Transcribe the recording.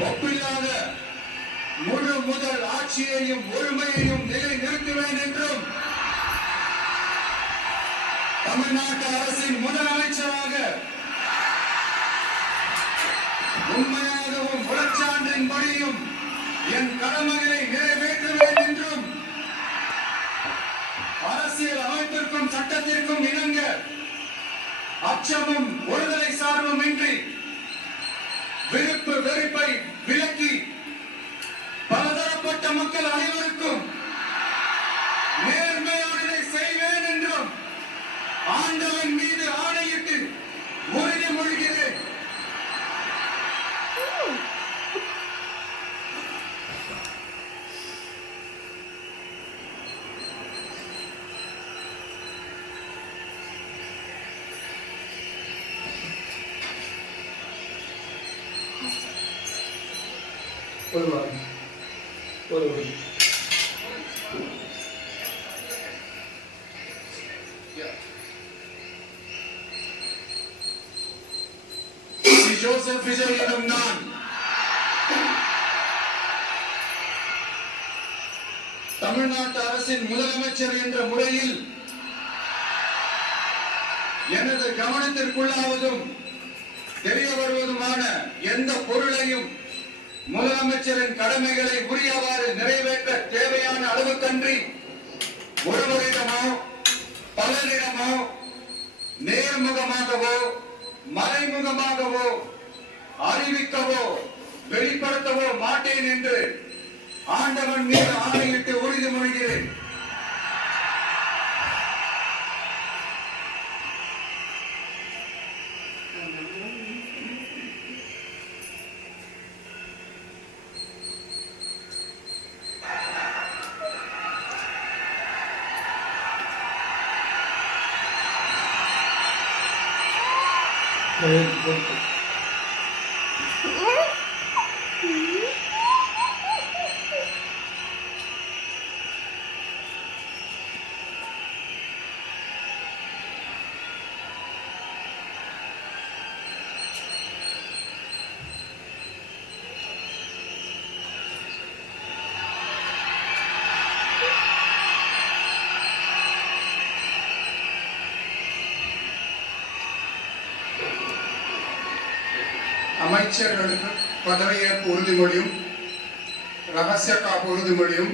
ஒப்பில்லாத முழு முதல் ஆட்சியையும் ஒருமையையும் நிலைநிறுத்துவேன் என்றும் தமிழ்நாட்டு அரசின் முதலமைச்சராக உண்மையாகவும் முழச்சான்றின்படியும் என் கடமைகளை நிறைவேற்றுவேன் என்றும் அரசியல் அமைப்பிற்கும் சட்டத்திற்கும் இணங்க அச்சமும் ஒருதலை சார்பும் இன்றி விருப்பு வெறுப்பை விலக்கி பலதரப்பட்ட மக்கள் அனைவருக்கும் நேர்மையானதை செய்வேன் என்றும் ஆண்டவன் மீது ஆணையிட்டு உறுதிமொழிகிறேன். ஜோசப் விஜய் எனும் நான் தமிழ்நாட்டு அரசின் முதலமைச்சர் என்ற முறையில் எனது கவனத்திற்குள்ளாவதும் தெரிய வருவதுமான எந்த பொருளையும் முதலமைச்சரின் கடமைகளை உரியவாறு நிறைவேற்ற தேவையான அளவுக்கன்றி ஒருவரிடமோ பலரிடமோ நேர்முகமாகவோ மறைமுகமாகவோ அறிவிக்கவோ வெளிப்படுத்தவோ மாட்டேன் என்று ஆண்டவன் மீது ஆணையிட்டு உறுதிமொழிகிறேன். அமைச்சர்களுக்கு பதவியேற்பு உறுதிமொழியும் ரகசிய காப்பு உறுதிமொழியும்